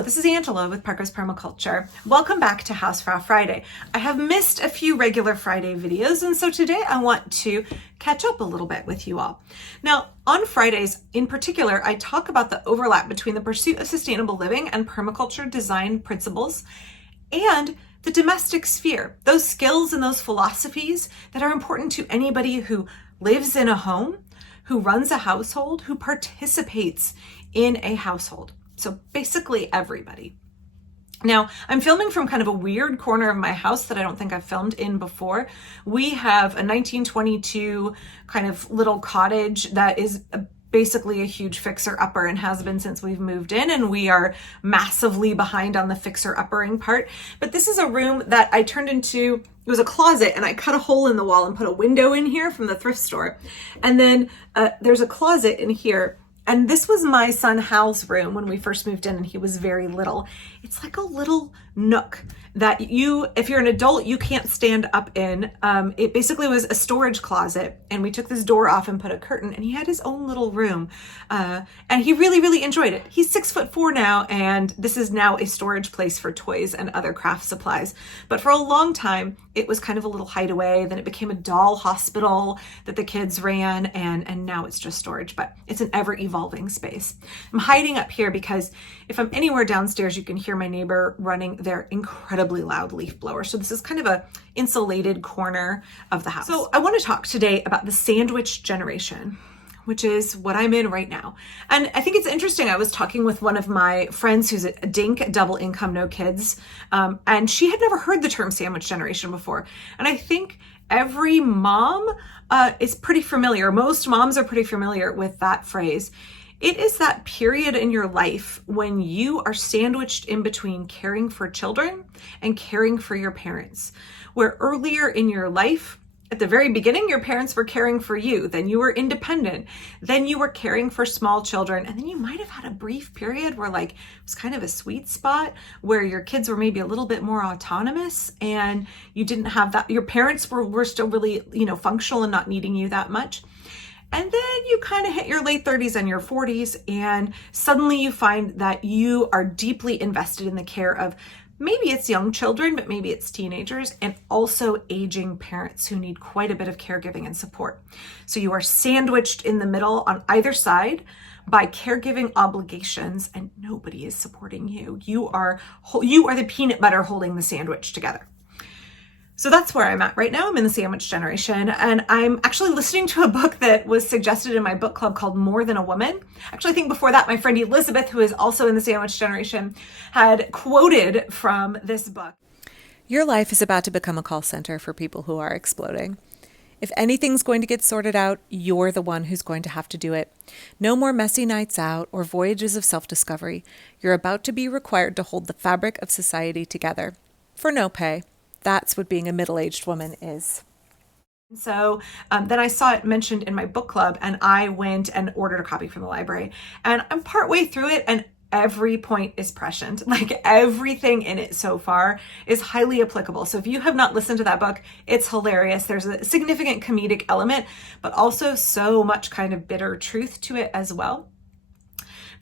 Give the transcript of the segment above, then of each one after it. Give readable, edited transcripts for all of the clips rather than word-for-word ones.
Hello, this is Angela with Parker's Permaculture. Welcome back to Hausfrau Friday. I have missed a few regular Friday videos, and so today I want to catch up a little bit with you all. Now, on Fridays in particular, I talk about the overlap between the pursuit of sustainable living and permaculture design principles and the domestic sphere, those skills and those philosophies that are important to anybody who lives in a home, who runs a household, who participates in a household. So basically everybody. Now, I'm filming from kind of a weird corner of my house that I don't think I've filmed in before. We have a 1922 kind of little cottage that is basically a huge fixer-upper and has been since we've moved in, and we are massively behind on the fixer-uppering part. But this is a room that I turned into, it was a closet, and I cut a hole in the wall and put a window in here from the thrift store. And then there's a closet in here. And this was my son Hal's room when we first moved in and he was very little. It's like a little nook that you, if you're an adult, you can't stand up in. It basically was a storage closet, and we took this door off and put a curtain, and he had his own little room. And he really, really enjoyed it. He's 6'4" now, and this is now a storage place for toys and other craft supplies. But for a long time, it was kind of a little hideaway. Then it became a doll hospital that the kids ran, and now it's just storage, but it's an ever evolving space. I'm hiding up here because if I'm anywhere downstairs, you can hear my neighbor running their incredibly loud leaf blower. So this is kind of a insulated corner of the house. So I want to talk today about the sandwich generation, which is what I'm in right now. And I think it's interesting. I was talking with one of my friends who's a DINK, double income, no kids. And she had never heard the term sandwich generation before. And I think every mom is pretty familiar. Most moms are pretty familiar with that phrase. It is that period in your life when you are sandwiched in between caring for children and caring for your parents, where earlier in your life, at the very beginning, your parents were caring for you, then you were independent, then you were caring for small children, and then you might have had a brief period where it was kind of a sweet spot where your kids were maybe a little bit more autonomous and you didn't have that, your parents were still really, functional and not needing you that much. And then you kind of hit your late 30s and your 40s, and suddenly you find that you are deeply invested in the care of maybe it's young children, but maybe it's teenagers, and also aging parents who need quite a bit of caregiving and support. So you are sandwiched in the middle on either side by caregiving obligations, and nobody is supporting you. You are the peanut butter holding the sandwich together. So that's where I'm at right now. I'm in the sandwich generation, and I'm actually listening to a book that was suggested in my book club called More Than a Woman. Actually, I think before that, my friend Elizabeth, who is also in the sandwich generation, had quoted from this book. Your life is about to become a call center for people who are exploding. If anything's going to get sorted out, you're the one who's going to have to do it. No more messy nights out or voyages of self-discovery. You're about to be required to hold the fabric of society together. For no pay. That's what being a middle-aged woman is. So then I saw it mentioned in my book club, and I went and ordered a copy from the library. And I'm partway through it, and every point is prescient. Everything in it so far is highly applicable. So if you have not listened to that book, it's hilarious. There's a significant comedic element, but also so much kind of bitter truth to it as well.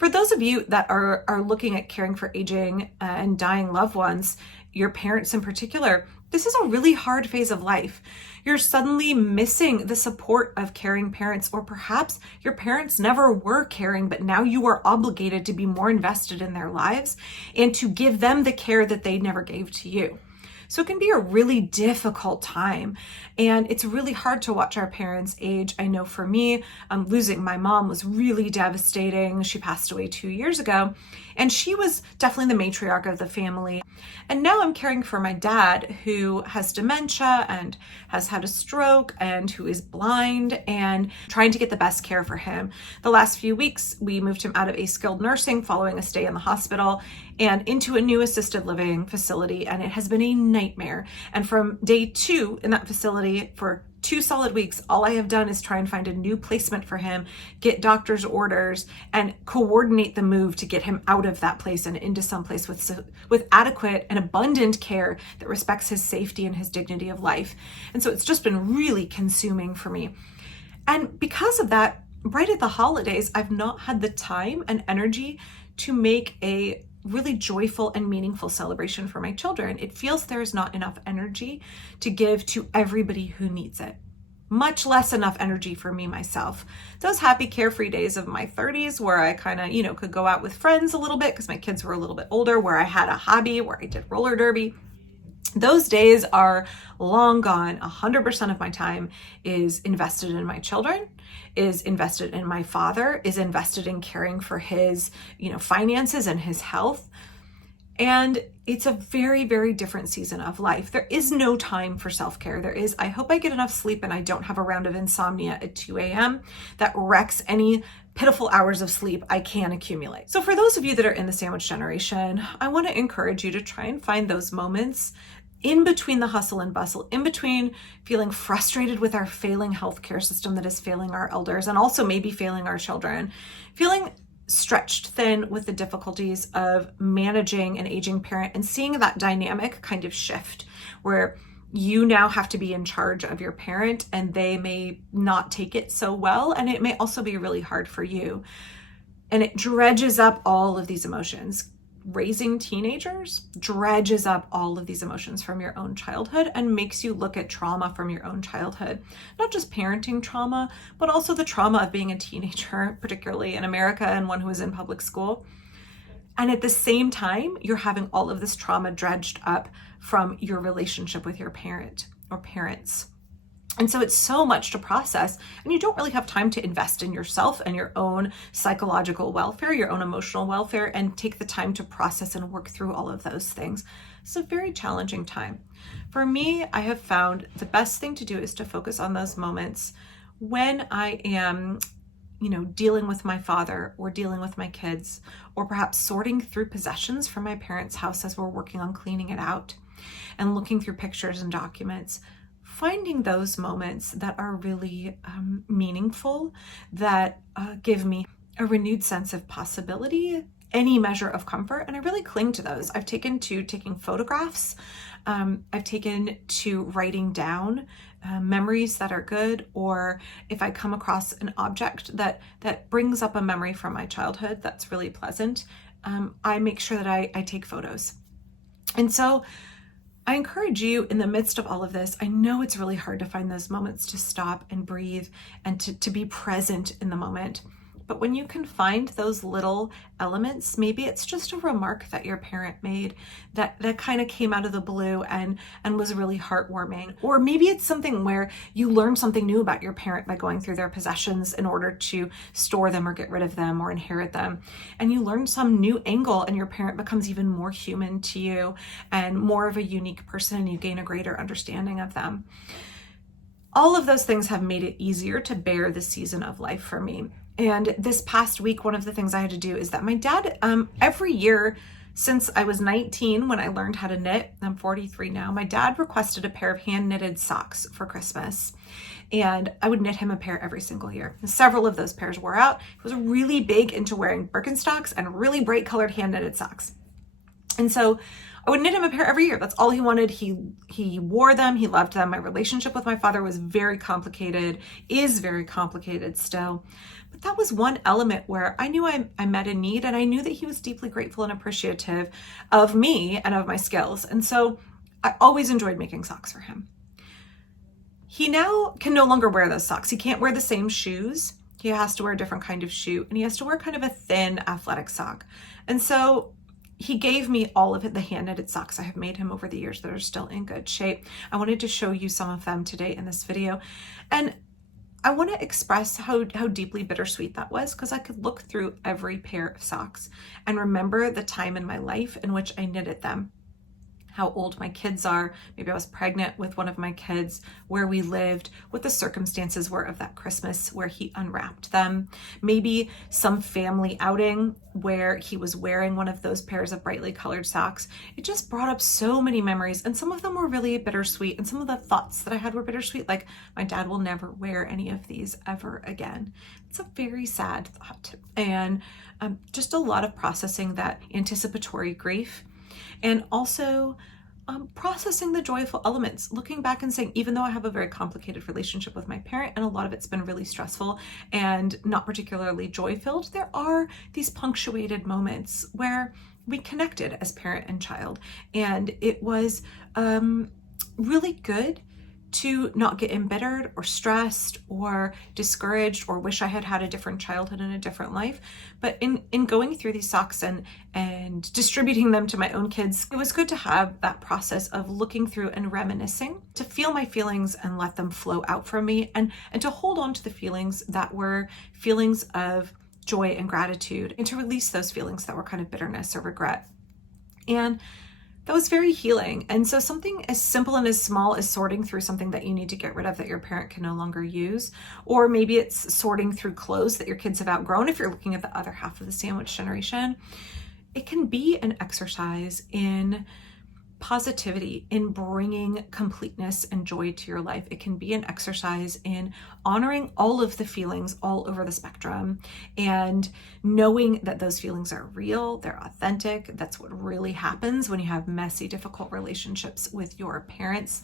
For those of you that are looking at caring for aging and dying loved ones, your parents in particular, this is a really hard phase of life. You're suddenly missing the support of caring parents, or perhaps your parents never were caring, but now you are obligated to be more invested in their lives and to give them the care that they never gave to you. So it can be a really difficult time, and it's really hard to watch our parents age. I know for me, losing my mom was really devastating. She passed away 2 years ago, and she was definitely the matriarch of the family. And now I'm caring for my dad, who has dementia and has had a stroke and who is blind, and trying to get the best care for him. The last few weeks, we moved him out of a skilled nursing following a stay in the hospital and into a new assisted living facility, and it has been a nightmare. And from day 2 in that facility, for 2 solid weeks, all I have done is try and find a new placement for him, get doctor's orders, and coordinate the move to get him out of that place and into some place with adequate and abundant care that respects his safety and his dignity of life. And so it's just been really consuming for me. And because of that, right at the holidays, I've not had the time and energy to make a really joyful and meaningful celebration for my children, it feels there's not enough energy to give to everybody who needs it. Much less enough energy for me myself. Those happy carefree days of my 30s where I kind of, could go out with friends a little bit because my kids were a little bit older, where I had a hobby, where I did roller derby. Those days are long gone. 100% of my time is invested in my children, is invested in my father, is invested in caring for his, finances and his health. And it's a very, very different season of life. There is no time for self-care. I hope I get enough sleep and I don't have a round of insomnia at 2 a.m. that wrecks any pitiful hours of sleep I can accumulate. So for those of you that are in the sandwich generation, I want to encourage you to try and find those moments in between the hustle and bustle, in between feeling frustrated with our failing healthcare system that is failing our elders and also maybe failing our children, feeling stretched thin with the difficulties of managing an aging parent and seeing that dynamic kind of shift where you now have to be in charge of your parent and they may not take it so well, and it may also be really hard for you. And it dredges up all of these emotions. Raising teenagers dredges up all of these emotions from your own childhood and makes you look at trauma from your own childhood. Not just parenting trauma, but also the trauma of being a teenager, particularly in America and one who was in public school. And at the same time, you're having all of this trauma dredged up from your relationship with your parent or parents. And so it's so much to process, and you don't really have time to invest in yourself and your own psychological welfare, your own emotional welfare, and take the time to process and work through all of those things. It's a very challenging time. For me, I have found the best thing to do is to focus on those moments when I am, dealing with my father or dealing with my kids, or perhaps sorting through possessions from my parents' house as we're working on cleaning it out and looking through pictures and documents. Finding those moments that are really meaningful, that give me a renewed sense of possibility, any measure of comfort, and I really cling to those. I've taken to taking photographs. I've taken to writing down memories that are good, or if I come across an object that brings up a memory from my childhood that's really pleasant, I make sure that I take photos. And so I encourage you in the midst of all of this, I know it's really hard to find those moments to stop and breathe and to be present in the moment. But when you can find those little elements, maybe it's just a remark that your parent made that kind of came out of the blue and was really heartwarming. Or maybe it's something where you learn something new about your parent by going through their possessions in order to store them or get rid of them or inherit them. And you learn some new angle and your parent becomes even more human to you and more of a unique person, and you gain a greater understanding of them. All of those things have made it easier to bear the season of life for me. And this past week, one of the things I had to do is that my dad, every year since I was 19, when I learned how to knit, I'm 43 now, my dad requested a pair of hand knitted socks for Christmas. And I would knit him a pair every single year. Several of those pairs wore out. He was really big into wearing Birkenstocks and really bright colored hand knitted socks. And so I would knit him a pair every year. That's all he wanted. He wore them. He loved them. My relationship with my father was very complicated, is very complicated still. But that was one element where I knew I met a need, and I knew that he was deeply grateful and appreciative of me and of my skills. And so I always enjoyed making socks for him. He now can no longer wear those socks. He can't wear the same shoes. He has to wear a different kind of shoe, and he has to wear kind of a thin athletic sock. And so he gave me all of the hand knitted socks I have made him over the years that are still in good shape. I wanted to show you some of them today in this video. And I want to express how deeply bittersweet that was, because I could look through every pair of socks and remember the time in my life in which I knitted them. How old my kids are, maybe I was pregnant with one of my kids, where we lived, what the circumstances were of that Christmas where he unwrapped them, maybe some family outing where he was wearing one of those pairs of brightly colored socks. It just brought up so many memories, and some of them were really bittersweet, and some of the thoughts that I had were bittersweet, like my dad will never wear any of these ever again. It's a very sad thought, and just a lot of processing that anticipatory grief. And also processing the joyful elements, looking back and saying, even though I have a very complicated relationship with my parent and a lot of it's been really stressful and not particularly joy-filled, there are these punctuated moments where we connected as parent and child. And it was really good to not get embittered or stressed or discouraged or wish I had had a different childhood and a different life. But in going through these socks and distributing them to my own kids, it was good to have that process of looking through and reminiscing, to feel my feelings and let them flow out from me, and to hold on to the feelings that were feelings of joy and gratitude, and to release those feelings that were kind of bitterness or regret. And that was very healing. And so something as simple and as small as sorting through something that you need to get rid of that your parent can no longer use, or maybe it's sorting through clothes that your kids have outgrown, if you're looking at the other half of the sandwich generation, it can be an exercise in positivity, in bringing completeness and joy to your life. It can be an exercise in honoring all of the feelings all over the spectrum and knowing that those feelings are real, they're authentic. That's what really happens when you have messy, difficult relationships with your parents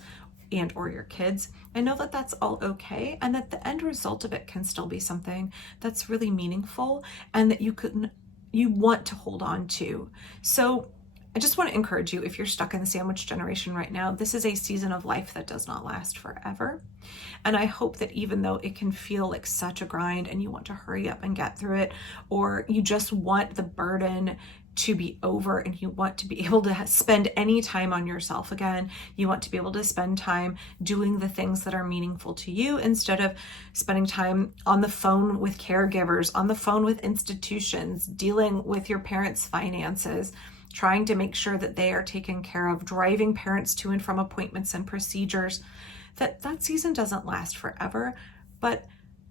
and or your kids, and know that that's all okay, and that the end result of it can still be something that's really meaningful and that you want to hold on to. So I just want to encourage you, if you're stuck in the sandwich generation right now, this is a season of life that does not last forever. And I hope that even though it can feel like such a grind and you want to hurry up and get through it, or you just want the burden to be over and you want to be able to spend any time on yourself again, you want to be able to spend time doing the things that are meaningful to you instead of spending time on the phone with caregivers, on the phone with institutions, dealing with your parents' finances, trying to make sure that they are taken care of, driving parents to and from appointments and procedures, that season doesn't last forever. But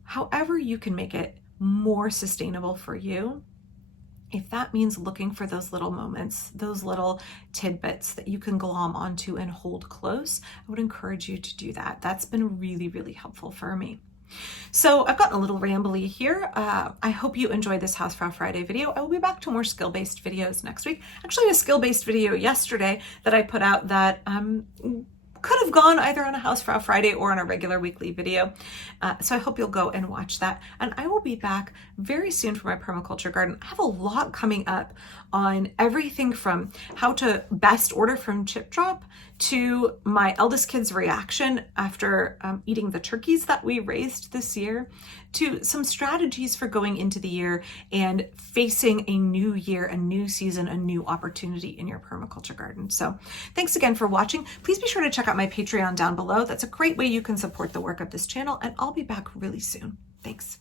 however you can make it more sustainable for you, if that means looking for those little moments, those little tidbits that you can glom onto and hold close, I would encourage you to do that. That's been really, really helpful for me. So I've gotten a little rambly here. I hope you enjoyed this Hausfrau Friday video. I will be back to more skill-based videos next week. Actually, a skill-based video yesterday that I put out that could have gone either on a Hausfrau Friday or on a regular weekly video. So I hope you'll go and watch that. And I will be back very soon for my permaculture garden. I have a lot coming up on everything from how to best order from Chip Drop to my eldest kid's reaction after eating the turkeys that we raised this year, to some strategies for going into the year and facing a new year, a new season, a new opportunity in your permaculture garden. So thanks again for watching. Please be sure to check out my Patreon down below. That's a great way you can support the work of this channel, and I'll be back really soon. Thanks.